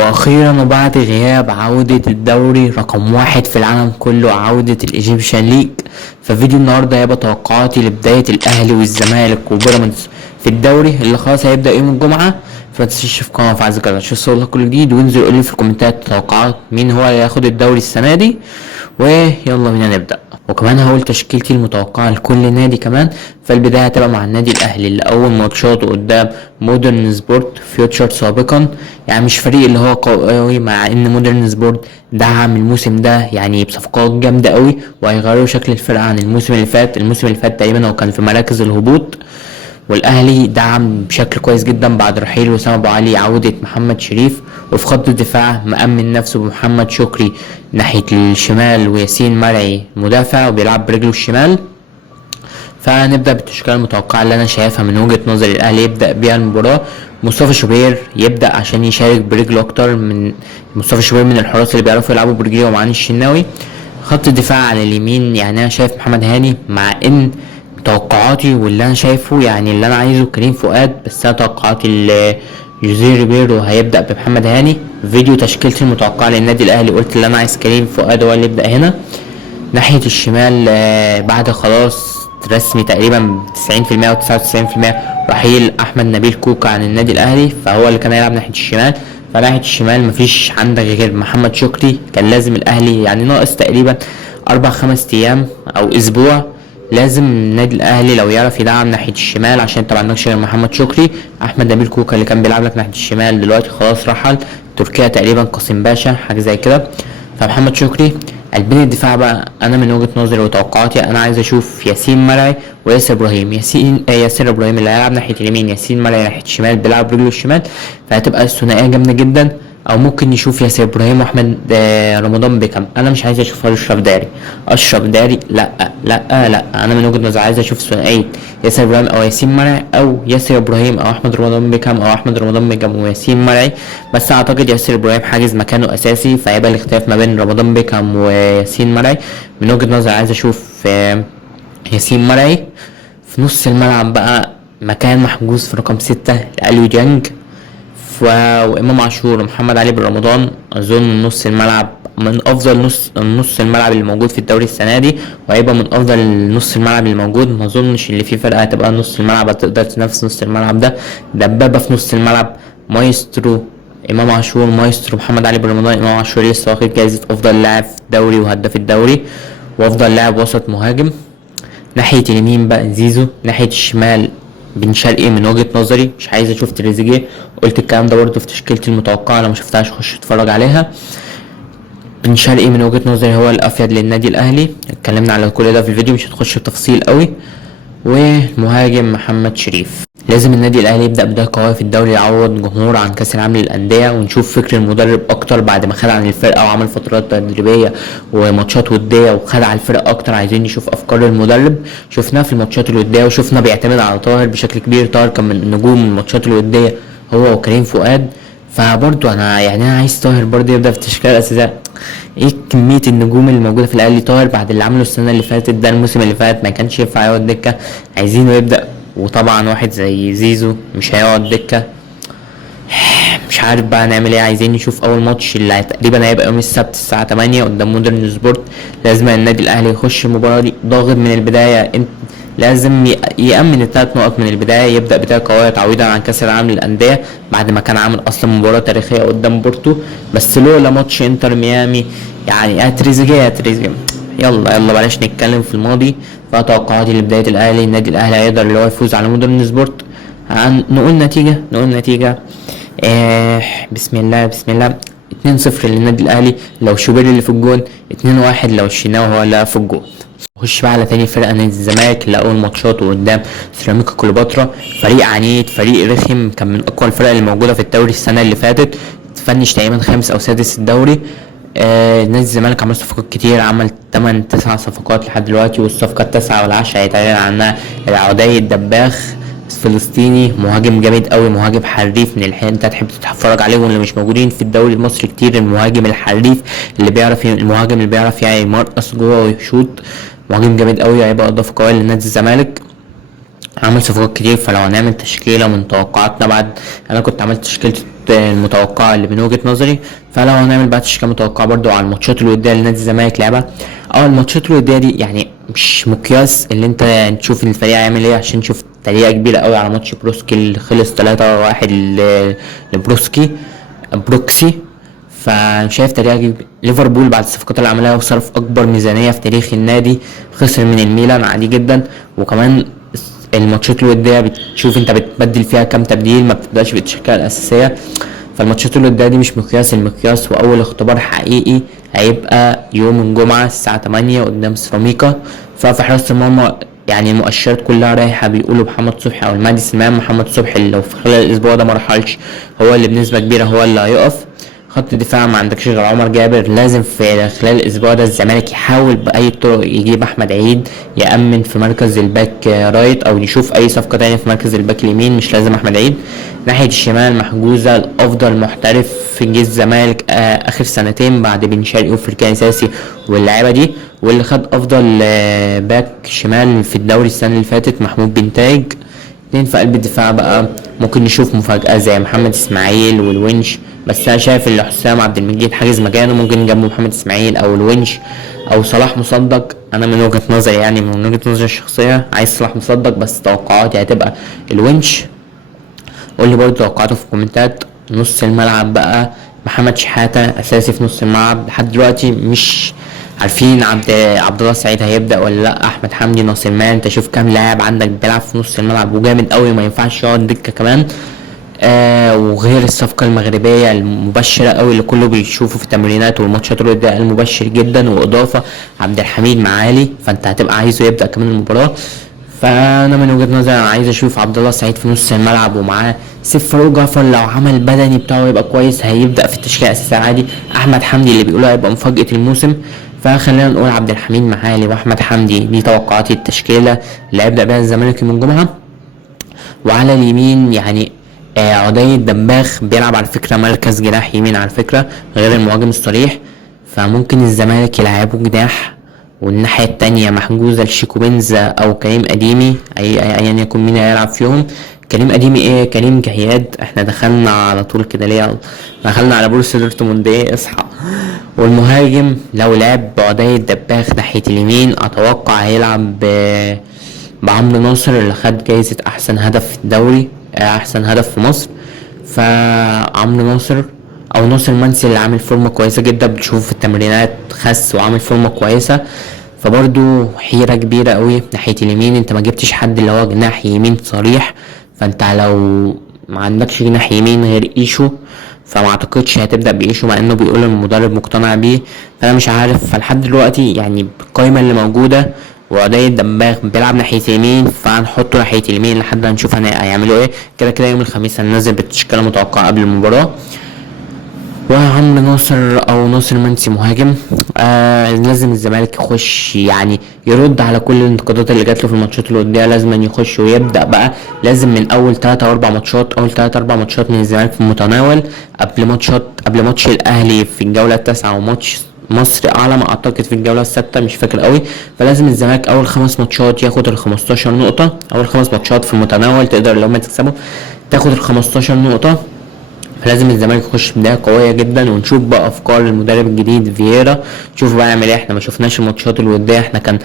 واخيرا وبعد غياب عودة الدوري رقم واحد في العالم كله، عودة الايجيبشن ليج. ففيديو النهاردة هيبقى توقعاتي لبداية الاهلي والزمالك وبيراميدز في الدوري اللي خلاص هيبدأ يوم الجمعة. فمتنسيش في القناة وفعل زر عشان يوصلك كل جديد، وانزل قولي في الكومنتات توقعات مين هو اللي هياخد الدوري السنة دي. ويلا بينا نبدأ. وكمان هقول تشكيلتي المتوقعة لكل نادي كمان. فالبداية هتبقى مع النادي الأهلي اللي أول ماتشاته قدام مودرن سبورت فيوتشر سابقا، يعني مش فريق اللي هو قوي أوي، مع إن مودرن سبورت دعم الموسم ده يعني بصفقات جامدة أوي وهيغيروا شكل الفرقة عن الموسم اللي فات. الموسم اللي فات تقريبا هو كان في مراكز الهبوط، والاهلي دعم بشكل كويس جدا بعد رحيل وسام ابو علي، عودة محمد شريف، وفي خط الدفاع مأمن نفسه بمحمد شكري ناحية الشمال، وياسين مرعي مدافع وبيلعب برجله الشمال. فنبدأ بالتشكيلة المتوقعة اللي أنا شايفها من وجهة نظري الأهلي يبدأ بيها المباراة. مصطفى شوبير يبدأ عشان يشارك برجله أكتر من مصطفى شوبير، من الحراس اللي بيعرفوا يلعبوا برجليه، ومعاني الشناوي. خط الدفاع على اليمين يعني أنا شايف محمد هاني، مع إن توقعاتي واللي أنا شايفه يعني اللي أنا عايزه كريم فؤاد، بس أنا توقعاتي اللي جوزيه ريبيرو هيبدأ بمحمد هاني. فيديو تشكيلتي المتوقعة للنادي الأهلي قلت اللي أنا عايز كريم فؤاد هو اللي يبدأ هنا. ناحية الشمال بعد خلاص رسمي تقريبا 90% او 99% رحيل احمد نبيل كوكا عن النادي الاهلي، فهو اللي كان هيلعب ناحية الشمال. فناحية الشمال مفيش عندك غير محمد شكري. كان لازم الاهلي يعني ناقص تقريبا 4-5 ايام او اسبوع، لازم النادي الاهلي لو يعرف يدعم ناحية الشمال، عشان انت معندكش غير محمد شكري. احمد نبيل كوكا اللي كان بيلعب لك ناحية الشمال دلوقتي خلاص رحل تركيا تقريبا، قاسم باشا حاجة زي كده. فمحمد شكري قلبين الدفاع بقى. انا من وجهة نظري وتوقعاتي انا عايز اشوف ياسين مرعي وياسر ابراهيم. ياسر ابراهيم اللي هيلعب ناحية اليمين، ياسين مرعي ناحية الشمال بيلعب رجله الشمال، فهتبقى الثنائية جامدة جدا. او ممكن نشوف ياسر ابراهيم واحمد رمضان بيكم. انا مش عايز اشوف اشرف داري لا لا لا. انا من وجهة نظري عايز اشوف ثنائية ياسر ابراهيم او ياسين مرعي، او ياسر ابراهيم او احمد رمضان بيكم، او احمد رمضان بيكم وياسين مرعي. بس اعتقد ياسر ابراهيم حاجز مكانه اساسي، فهيبقى الاختلاف ما بين رمضان بيكم وياسين مرعي. من وجهة نظري عايز اشوف ياسين مرعي. في نص الملعب بقى مكان محجوز في رقم 6 لأليو ديانج وامام عاشور ومحمد علي بن رمضان. اظن نص الملعب من افضل نص الملعب اللي موجود في الدوري السنه دي، وهيبقى من افضل نص الملعب اللي موجود. ما اظنش اللي فيه فرقه هتبقى نص الملعب هتقدر تنافس نص الملعب ده. دبابه في نص الملعب مايسترو امام عاشور، مايسترو محمد علي بن رمضان. امام عاشور لسه واخد جايزه افضل لاعب في الدوري وهداف الدوري وافضل لاعب وسط مهاجم. ناحيه اليمين بقى زيزو، ناحيه الشمال بن شرقي. من وجهة نظري مش عايز اشوف تريزيجيه، قلت الكلام ده برضه في تشكيلتي المتوقعة، لو ما شفتهاش خش اتفرج عليها. بن شرقي من وجهة نظري هو الافيد للنادي الاهلي. اتكلمنا على كل ده في الفيديو مش هتخش بتفصيل قوي. والمهاجم محمد شريف. لازم النادي الاهلي يبدا بدايه قويه في الدوري، يعوض جمهور عن كاس العالم للانديه، ونشوف فكر المدرب اكتر بعد ما خد عن الفرقه وعمل فترات تدريبيه وماتشات وديه وخد على الفرقه اكتر. عايزين نشوف افكار المدرب، شفناه في الماتشات الوديه وشفنا بيعتمد على طاهر بشكل كبير. طاهر كان من نجوم الماتشات الوديه هو وكريم فؤاد. فبرضه انا يعني انا عايز طاهر برضه يبدا في التشكيله الاساسيه. ايه كميه النجوم اللي موجوده في الاهلي؟ طاهر بعد اللي عمله السنه اللي فاتت ده، الموسم اللي فات ما كانش ينفع يقعد دكه، عايزينه يبدا. وطبعا واحد زي زيزو مش هيقعد دكه. مش عارف بقى نعمل ايه. عايزين نشوف اول ماتش اللي تقريبا هيبقى يوم السبت الساعه 8 قدام مودرن سبورت. لازم النادي الاهلي يخش المباراه دي ضاغط من البدايه. لازم يأمن ال3 نقط من البدايه، يبدا بدايه قويه تعويضا عن كاس العالم للانديه بعد ما كان عامل اصلا مباراه تاريخيه قدام بورتو. بس لولا ماتش انتر ميامي يعني تريزيجيه يلا بلاش نتكلم في الماضي. فتوقعاتي لبدايه الاهلي، النادي الاهلي هيقدر اللي هو يفوز على مودرن سبورت. نقول نتيجه بسم الله 2-0 للنادي الاهلي لو شوبير اللي في الجون، 2-1 لو الشناوي هو اللي في الجون. نخش بقى على تاني فرقه نادي الزمالك اللي اول ماتشاته قدام سيراميكا كليوباترا. فريق عنيد، فريق رخم، كان من اقوى الفرق اللي موجوده في الدوري السنه اللي فاتت، فنش تقريبا 5 أو 6 الدوري. نادي الزمالك عمل صفقات كتير، عمل 8-9 صفقات لحد دلوقتي، والصفقة التاسعة والعاشرة هيتعلن عنها. العودي الدباخ فلسطيني، مهاجم جامد قوي، مهاجم حريف من الحين انت هتحب تتفرج عليهم اللي مش موجودين في الدوري المصري كتير. المهاجم الحريف المهاجم اللي بيعرف يعني يمرقص جوه ويشوط، مهاجم جامد قوي، هيبقى اضافه قويه لنادي الزمالك. عمل صفقات كتير. فلو هنعمل تشكيله من توقعاتنا بعد، انا كنت عملت تشكيله المتوقعه اللي من وجهه نظري. فلو هنعمل بقى تشكيله متوقعه برضو على الماتشات الوديه اللي نادي الزمالك لعبها، الماتشات الوديه دي يعني مش مقياس اللي انت تشوف الفريق هيعمل ايه، عشان تشوف تريقه كبيره قوي على ماتش بروسكي اللي خلص 3-1 لبروسكي بروكسي. فشايف تريقة ليفربول بعد الصفقات اللي عملها وصرف اكبر ميزانيه في تاريخ النادي، خسر من الميلان عادي جدا. وكمان الماتشات الوديه بتشوف انت بتبدل فيها كام تبديل، ما بتبداش بالتشكيله الاساسيه. فالماتشات الوديه دي مش مقياس، المقياس واول اختبار حقيقي هيبقى يوم الجمعه الساعه 8 قدام سيراميكا. ففي حراسه المرمى يعني المؤشرات كلها رايحه، بيقولوا محمد صبحي او المهدي سليمان. محمد صبحي اللي لو في خلال الاسبوع ده ما رحلش هو اللي بنسبه كبيره هو اللي هيقف. خط الدفاع ما عندكش غير عمر جابر، لازم في خلال الاسبوع ده الزمالك يحاول باي الطرق يجيب احمد عيد يامن في مركز الباك رايت، او يشوف اي صفقه تانية في مركز الباك اليمين، مش لازم احمد عيد. ناحيه الشمال محجوزه الافضل محترف في جيش الزمالك اخر سنتين بعد بن شرقي وفرجاني ساسي واللعيبه دي، واللي خد افضل باك شمال في الدوري السنه اللي فاتت محمود بنتاج. اتنين في قلب الدفاع بقى ممكن نشوف مفاجأة زي محمد اسماعيل والونش، بس انا شايف ان حسام عبد المجيد حاجز مكانه، ممكن جنبه محمد اسماعيل او الونش او صلاح مصدق. انا من وجهة نظري يعني من وجهة نظري الشخصية عايز صلاح مصدق، بس توقعاتي هتبقى الونش. قولي برضو توقعاتك في الكومنتات. نص الملعب بقى محمد شحاتة اساسي في نص الملعب، لحد دلوقتي مش عارفين عبد الله السعيد هيبدا ولا لا. احمد حمدي، ناصر مان، انت شوف كام لاعب عندك بيلعب في نص الملعب وجامد قوي، ما ينفعش يقعد دكه كمان. وغير الصفقه المغربيه المبشره قوي اللي كله بيشوفه في التمرينات والماتشات الوديه المبشر جدا، واضافه عبد الحميد معالي، فانت هتبقى عايزه يبدا كمان المباراه. فانا من وجهه نظري انا عايز اشوف عبد الله السعيد في نص الملعب، ومعاه سيف فاروق جعفر لو عمل البدني بتاعه يبقى كويس هيبدا في التشكيله الاساسيه عادي. احمد حمدي اللي بيقولوا هيبقى مفاجاه الموسم، فخلينا نقول عبد الحميد معالي واحمد حمدي. دي توقعاتي التشكيله اللي هيبدا بيها الزمالك يوم الجمعه. وعلى اليمين يعني عدي الدباغ بيلعب على فكره مركز جناح يمين على فكره غير المهاجم الصريح، فممكن الزمالك يلعبه جناح. والناحية التانية محجوزة لشيكو بنزا او كريم اديمي، ايا يكن مين هيلعب فيهم. كريم اديمي ايه، كريم جهياد، احنا دخلنا على طول كده ليه، دخلنا على بورسا دورتموند ايه، اصحى. والمهاجم لو لعب بعدي الدباغ ناحية اليمين اتوقع هيلعب بعمرو ناصر اللي خد جايزة احسن هدف في الدوري، احسن هدف في مصر. فعمرو ناصر او ناصر منسي اللي عامل فورمه كويسه جدا، بتشوف في التمرينات خس وعامل فورمه كويسه. فبرضو حيره كبيره قوي ناحيه اليمين، انت ما جبتش حد اللي هو جناح يمين صريح، فانت لو ما عندكش جناح يمين غير ايشو فما اعتقدش هتبدا بايشو، مع انه بيقول المدرب مقتنع بيه. فانا مش عارف، فلحد دلوقتي يعني القايمه اللي موجوده وعدي الدباغ بيلعب ناحية يمين، فهنحطه ناحية اليمين لحد ما نشوف هيعملوا ايه. كده كده يوم الخميس هننزل بالتشكيلة متوقعة قبل المباراة. وعمرو ناصر او ناصر منسي مهاجم. لازم الزمالك يخش يعني يرد على كل الانتقادات اللي جات له في الماتشات اللي قدامها، لازم يخش ويبدا بقى. لازم من اول 3 او 4 ماتشات، اول 3 4 ماتشات من الزمالك في المتناول، قبل ماتش الاهلي في الجوله التاسعه وماتش مصر اعلى اعتقد في الجوله السادسه مش فاكر قوي. فلازم الزمالك اول 5 ماتشات ياخد ال 15 نقطه، اول 5 ماتشات في المتناول تقدر لو ما تكسبه تاخد ال 15 نقطه. فلازم الزمالك يخش بدايه قويه جدا، ونشوف بقى افكار المدرب الجديد فييرا، نشوف بقى يعمل ايه. احنا ما شفناش الماتشات الوديه، احنا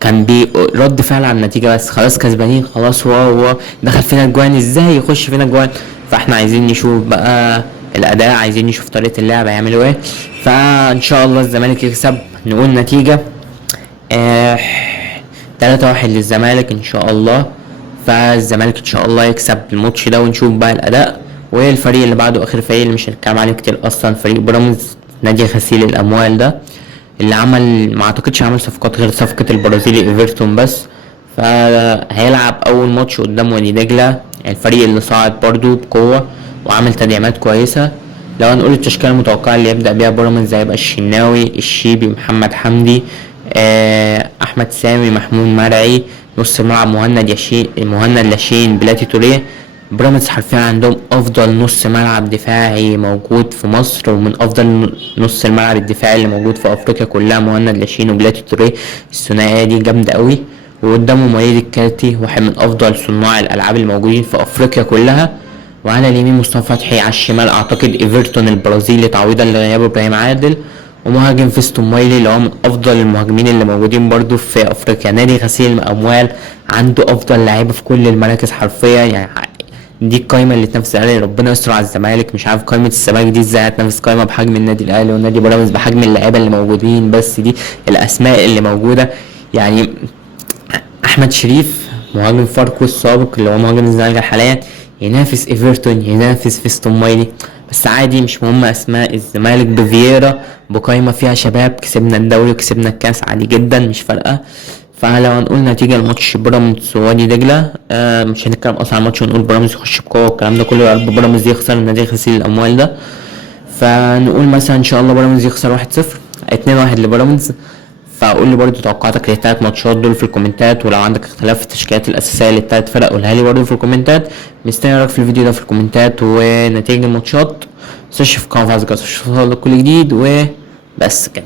كان رد فعل على النتيجه بس، خلاص كسبانين خلاص، هو دخل فينا اجوان ازاي يخش فينا اجوان. فاحنا عايزين نشوف بقى الاداء، عايزين نشوف طريقه اللعب هيعملوا ايه. فان شاء الله الزمالك يكسب، نقول نتيجه 3-1 للزمالك ان شاء الله. فالزمالك ان شاء الله يكسب الماتش ده، ونشوف بقى الاداء. والفريق اللي بعده اخر فريق اللي مش هنتكلم عليه كتير اصلا، فريق بيراميدز، نادي غسيل الاموال ده اللي ما اعتقدش عمل صفقات غير صفقة البرازيلي ايفرتون بس. فهيلعب اول ماتش قدام وادي دجلة، الفريق اللي صاعد برضو بقوة وعامل تدعيمات كويسة. لو هنقول التشكيلة المتوقعة اللي يبدأ بيها بيراميدز هيبقى الشناوي، الشيبي، محمد حمدي، احمد سامي، محمود مرعي. نص الملعب مهند لاشين، بلاتي توريه. بيراميدز حرفيا عندهم افضل نص ملعب دفاعي موجود في مصر، ومن افضل نص الملعب الدفاعي اللي موجود في افريقيا كلها، مهند لاشين وبلاتي توريه. الثنائيه دي جامده قوي. وقدامه مؤيد الكارتي، واحد من افضل صناع الالعاب الموجودين في افريقيا كلها. وعلى اليمين مصطفى فتحي، على الشمال اعتقد ايفرتون البرازيلي تعويضا لغياب ابراهيم عادل، ومهاجم فيستون مايلي اللي هو من افضل المهاجمين اللي موجودين برضو في افريقيا. نادي غسيل الاموال عنده افضل لعيبه في كل المراكز حرفيا يعني. دي القايمه اللي تنافس الاهلي، ربنا يستر على الزمالك. مش عارف قايمه الزمالك دي ازاي هتنافس قايمه بحجم النادي الاهلي والنادي بيراميدز بحجم اللعيبه اللي موجودين. بس دي الاسماء اللي موجوده يعني. احمد شريف مهاجم فاركو السابق اللي هو مهاجم الزمالك حاليا ينافس ايفرتون، ينافس فيستون مايلي. بس عادي مش مهم اسماء. الزمالك بفييرا بقايمه فيها شباب، كسبنا الدوري وكسبنا الكاس عادي جدا مش فارقه. فلو هنقول نتيجه الماتش بيراميدز ووادي دجله، مش هنتكلم اصلا عن الماتش ونقول بيراميدز يخش بقوه والكلام ده كله، يا رب بيراميدز يخسر النادي غسيل الاموال ده. فنقول مثلا ان شاء الله بيراميدز يخسر 1-0، 2-1 لبيراميدز. فقول لي برضو توقعاتك للتلات ماتشات دول في الكومنتات، ولو عندك اختلاف في التشكيلات الاساسيه للتلات فرق قولها لي برضو في الكومنتات. مستني رايك في الفيديو ده في الكومنتات ونتائج الماتشات. متنساش في قناه كل جديد وبس كده.